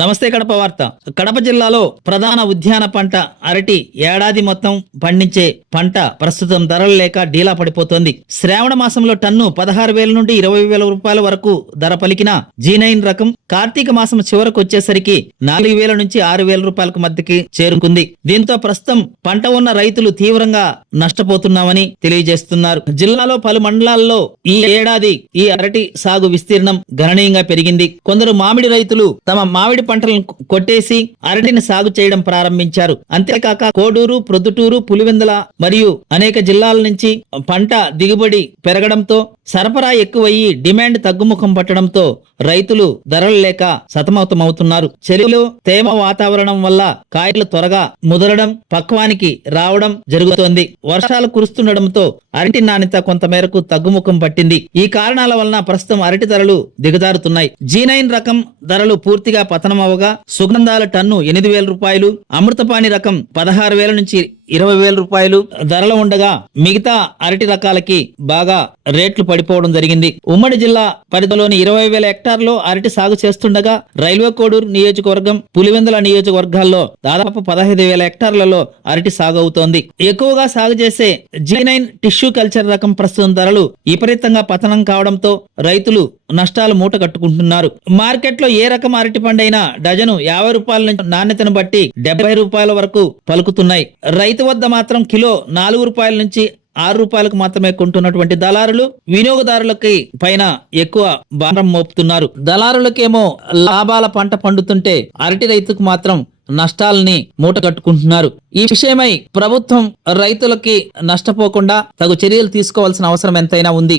నమస్తే కడప వార్త. కడప జిల్లాలో ప్రధాన ఉద్యాన పంట అరటి ఏడాది మొత్తం పండించే పంట ప్రస్తుతం ధరలు లేక డీలా పడిపోతోంది. శ్రావణ మాసంలో టన్ను పదహారు వేల నుండి ఇరవై వేల రూపాయల వరకు ధర పలికిన జీ నైన్ రకం కార్తీక మాసం చివరకు వచ్చేసరికి నాలుగు వేల నుంచి ఆరు వేల రూపాయలకు మధ్యకి చేరుకుంది. దీంతో ప్రస్తుతం పంట ఉన్న రైతులు తీవ్రంగా నష్టపోతున్నామని తెలియజేస్తున్నారు. జిల్లాలో పలు మండలాల్లో ఈ ఏడాది ఈ అరటి సాగు విస్తీర్ణం గణనీయంగా పెరిగింది. కొందరు మామిడి రైతులు తమ మామిడి పంటలను కొట్టేసి అరటిని సాగు చేయడం ప్రారంభించారు. అంతేకాక కోడూరు ప్రొద్దుటూరు పులివెందుల మరియు అనేక జిల్లాల నుంచి పంట దిగుబడి పెరగడంతో సరఫరా ఎక్కువయ్యి డిమాండ్ తగ్గుముఖం పట్టడంతో రైతులు ధరలు లేక సతమతమవుతున్నారు. చెరువులు తేమ వాతావరణం వల్ల కాయలు త్వరగా ముదరడం పక్వానికి రావడం జరుగుతోంది. వర్షాలు కురుస్తుండటంతో అరటి నాణ్యత కొంత మేరకు తగ్గుముఖం పట్టింది. ఈ కారణాల వలన ప్రస్తుతం అరటి ధరలు దిగజారుతున్నాయి. జీ నైన్ రకం ధరలు పూర్తిగా పతనం అవగా సుగంధాల టన్ను ఎనిమిది వేల రూపాయలు అమృతపాణి రకం పదహారు వేల నుంచి ఇరవై వేల రూపాయలు ధరలు ఉండగా మిగతా అరటి రకాలకి బాగా రేట్లు పడిపోవడం జరిగింది. ఉమ్మడి జిల్లా పరిధిలోని ఇరవై వేల హెక్టార్లో అరటి సాగు చేస్తుండగా రైల్వే కోడూరు నియోజకవర్గం పులివెందుల నియోజకవర్గాల్లో దాదాపు పదహైదు వేల హెక్టార్లలో అరటి సాగు అవుతోంది. ఎక్కువగా సాగు చేసే జీ నైన్ టిష్యూ కల్చర్ రకం ప్రస్తుతం ధరలు విపరీతంగా పతనం కావడంతో రైతులు నష్టాలు మూట కట్టుకుంటున్నారు. మార్కెట్లో ఏ రకం అరటి పండైనా డజను యాభై రూపాయల నుంచి నాణ్యతను బట్టి డెబ్బై రూపాయల వరకు పలుకుతున్నాయి. రైతు వద్ద మాత్రం కిలో నాలుగు రూపాయల నుంచి ఆరు రూపాయలకు మాత్రమే కొంటున్నటువంటి దళారులు వినియోగదారులకి పైన ఎక్కువ భారం మోపుతున్నారు. దళారులకేమో లాభాల పంట పండుతుంటే అరటి రైతుకు మాత్రం నష్టాలని మూట కట్టుకుంటున్నారు. ఈ విషయమై ప్రభుత్వం రైతులకి నష్టపోకుండా తగు చర్యలు తీసుకోవాల్సిన అవసరం ఎంతైనా ఉంది.